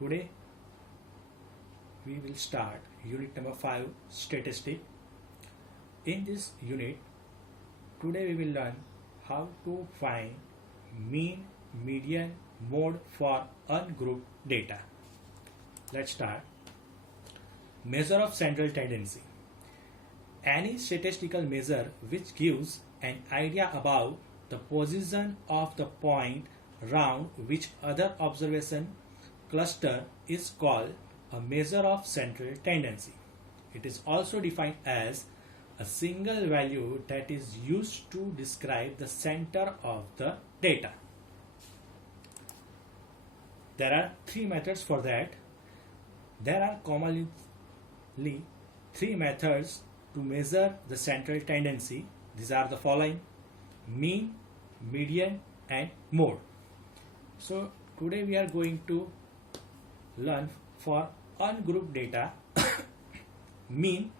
Today we will start unit number 5, statistic. In this unit, today we will learn how to find mean, median, mode for ungrouped data. Let's start. Measure of central tendency. Any statistical measure which gives an idea about the position of the point round which other observation cluster is called a measure of central tendency. It is also defined as a single value that is used to describe the center of the data. There are three methods for that. There are commonly three methods to measure the central tendency. These are the following: mean, median, and mode. So today we are going to learn for ungrouped data mean.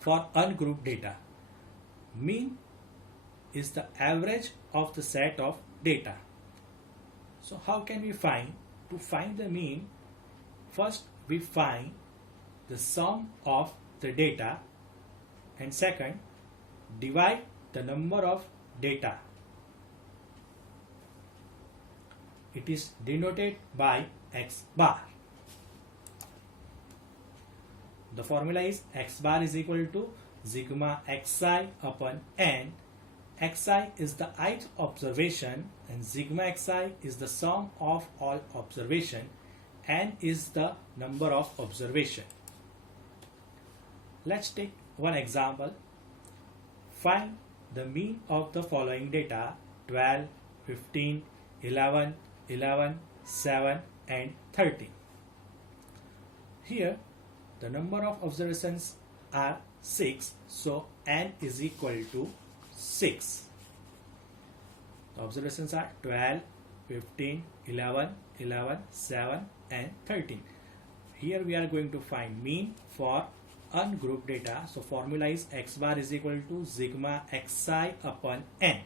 For ungrouped data, mean is the average of the set of data. So how can we find? To find the mean, first we find the sum of the data, and second divide the number of data. It is denoted by x bar. The formula is x bar is equal to sigma xi upon n. Xi is the ith observation and sigma xi is the sum of all observation. N is the number of observation. Let's take one example. Find the mean of the following data: 12, 15, 11, 11, 7 and 13. Here the number of observations are 6, so n is equal to 6. The observations are 12, 15, 11, 11, 7 and 13. Here we are going to find mean for ungrouped data. So formula is x bar is equal to sigma xi upon n.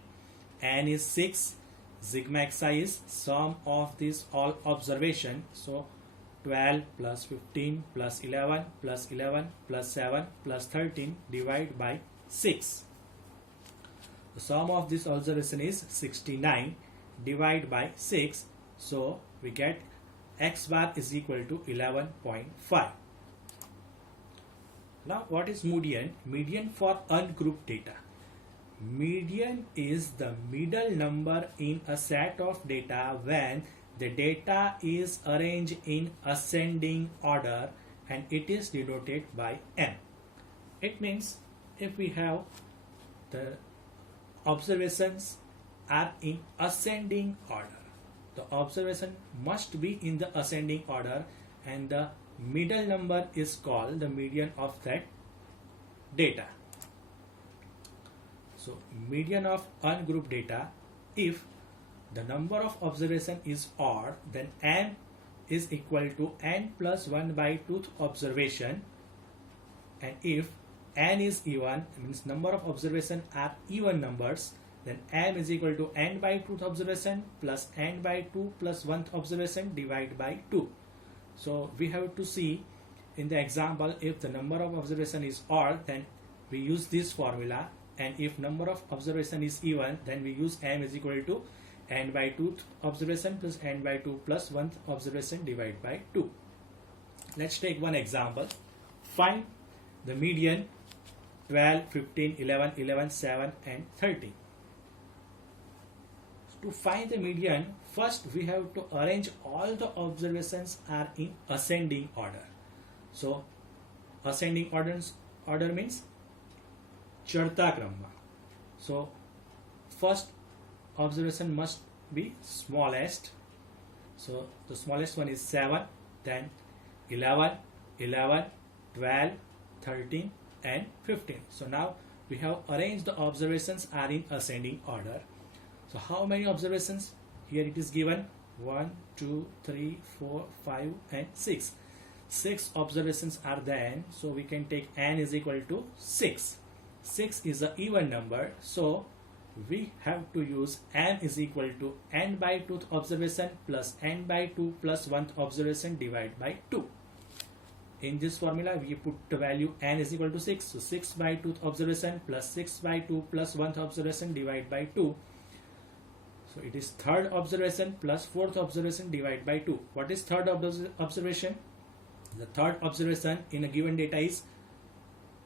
N is 6, sigma xi is sum of this all observation. So 12 plus 15 plus 11 plus 11 plus 7 plus 13 divided by 6. The sum of this observation is 69 divided by 6. So we get x bar is equal to 11.5. Now what is median? Median for ungrouped data. Median is the middle number in a set of data when the data is arranged in ascending order, and it is denoted by n. It means if we have the observations are in ascending order, the observation must be in the ascending order, and the middle number is called the median of that data. So median of ungrouped data, if the number of observation is odd, then n is equal to n plus 1 by 2th observation, and if n is even, means number of observation are even numbers, then m is equal to n by 2th observation plus n by 2 plus 1th observation divided by 2. So we have to see in the example, if the number of observation is odd, then we use this formula, and if number of observation is even, then we use m is equal to n by 2th observation plus n by 2 plus 1th observation divided by 2. Let's take one example. Find the median 12, 15, 11, 11, 7 and 13. To find the median, first we have to arrange all the observations are in ascending order. So ascending order means चढ़ता क्रम में. So first observation must be smallest. So the smallest one is 7, then 11, 11, 12, 13 and 15. So now we have arranged the observations are in ascending order. So how many observations? Here it is given 1, 2, 3, 4, 5 and 6. 6 observations are there. So we can take n is equal to 6. 6 is an even number. So we have to use n is equal to n by 2th observation plus n by 2 plus 1th observation divided by 2. In this formula, we put the value n is equal to 6. So 6 by 2th observation plus 6 by 2 plus 1th observation divided by 2. So it is third observation plus fourth observation divided by 2. What is third observation? The third observation in a given data is,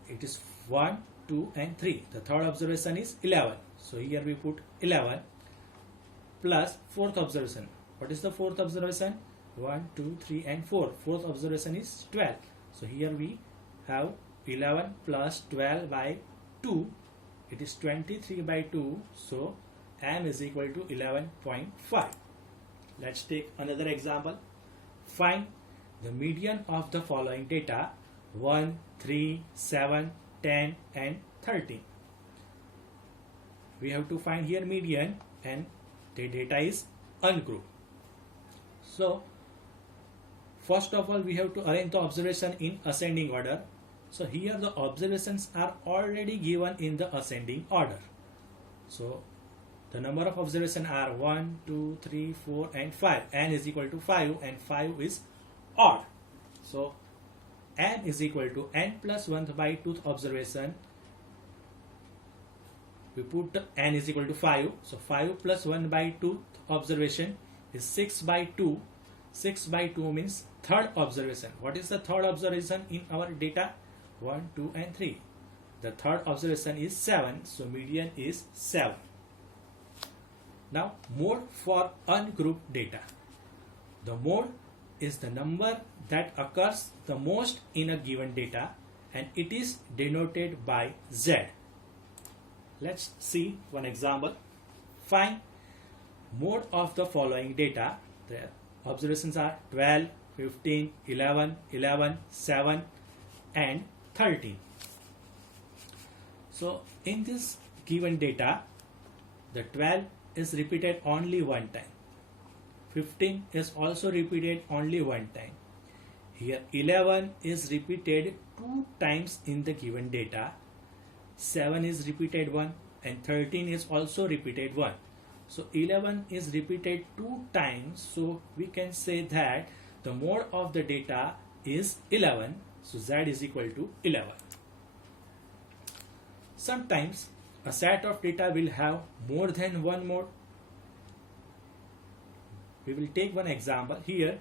it is 1, 2 and 3. The third observation is 11. So here we put 11 plus fourth observation. What is the fourth observation? 1, 2, 3 and 4. Fourth observation is 12. So here we have 11 plus 12 by 2. It is 23 by 2. So m is equal to 11.5. Let's take another example. Find the median of the following data: 1, 3, 7, 10 and 13. We have to find here median, and the data is ungrouped. So first of all, we have to arrange the observation in ascending order. So here the observations are already given in the ascending order. So the number of observations are 1, 2, 3, 4 and 5. N is equal to 5 and 5 is odd. So n is equal to n plus 1 by 2th observation. We put the n is equal to 5. So 5 plus 1 by 2th observation is 6 by 2. 6 by 2 means third observation. What is the third observation in our data? 1, 2 and 3. The third observation is 7. So median is 7. Now mode for ungrouped data. The mode is the number that occurs the most in a given data, and it is denoted by Z. Let's see one example. Find mode of the following data. The observations are 12, 15, 11, 11, 7 and 13. So in this given data, the 12 is repeated only one time. 15 is also repeated only one time. Here 11 is repeated 2 times in the given data. 7 is repeated 1 and 13 is also repeated 1. So 11 is repeated 2 times. So we can say that the mode of the data is 11. So Z is equal to 11. Sometimes a set of data will have more than one mode. We will take one example here.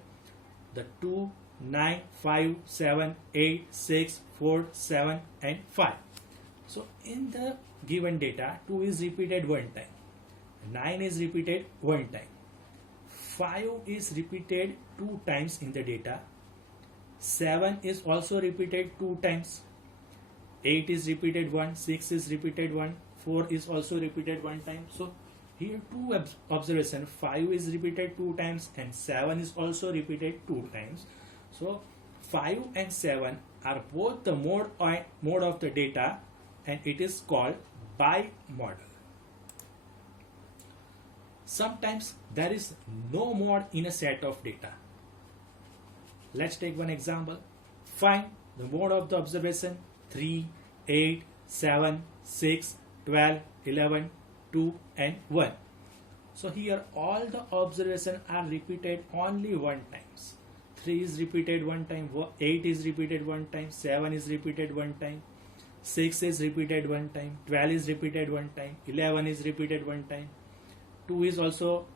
The 2, 9, 5, 7, 8, 6, 4, 7 and 5. So in the given data, 2 is repeated one time. 9 is repeated one time. 5 is repeated 2 times in the data. 7 is also repeated 2 times. 8 is repeated 1, 6 is repeated 1, 4 is also repeated 1 time. So here 2 observation, 5 is repeated 2 times and 7 is also repeated 2 times. So 5 and 7 are both the mode of the data, and it is called bimodal. Sometimes there is no mode in a set of data. Let's take one example. Find the mode of the observation: 3, 8, 7, 6, 12, 11, 2 and 1. So here all the observations are repeated only one times. 3 is repeated one time, 8 is repeated one time, 7 is repeated one time, 6 is repeated one time, 12 is repeated one time, 11 is repeated one time, 2 is also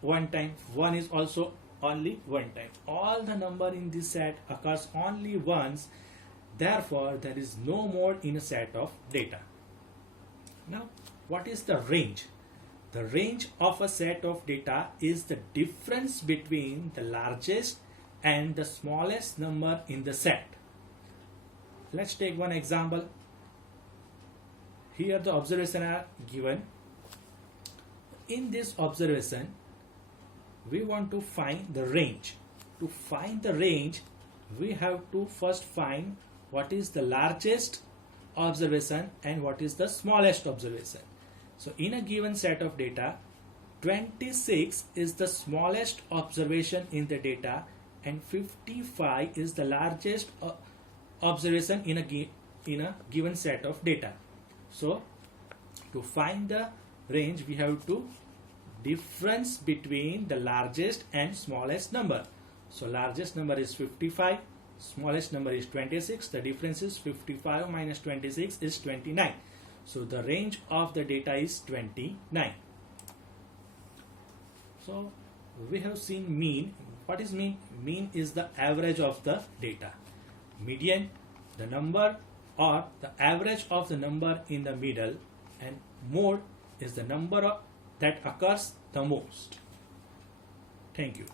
one time, 1 is also only one time. All the number in this set occurs only once. Therefore, there is no mode in a set of data. Now, what is the range? The range of a set of data is the difference between the largest and the smallest number in the set. Let's take one example. Here the observations are given. In this observation, we want to find the range. To find the range, we have to first find what is the largest observation and what is the smallest observation. So in a given set of data, 26 is the smallest observation in the data and 55 is the largest observation in a given set of data. So to find the range, we have to difference between the largest and smallest number. So largest number is 55, smallest number is 26. The difference is 55 minus 26 is 29. So the range of the data is 29. So we have seen mean. What is mean? Mean is the average of the data. Median, the number or the average of the number in the middle, and mode is the number that occurs the most. Thank you.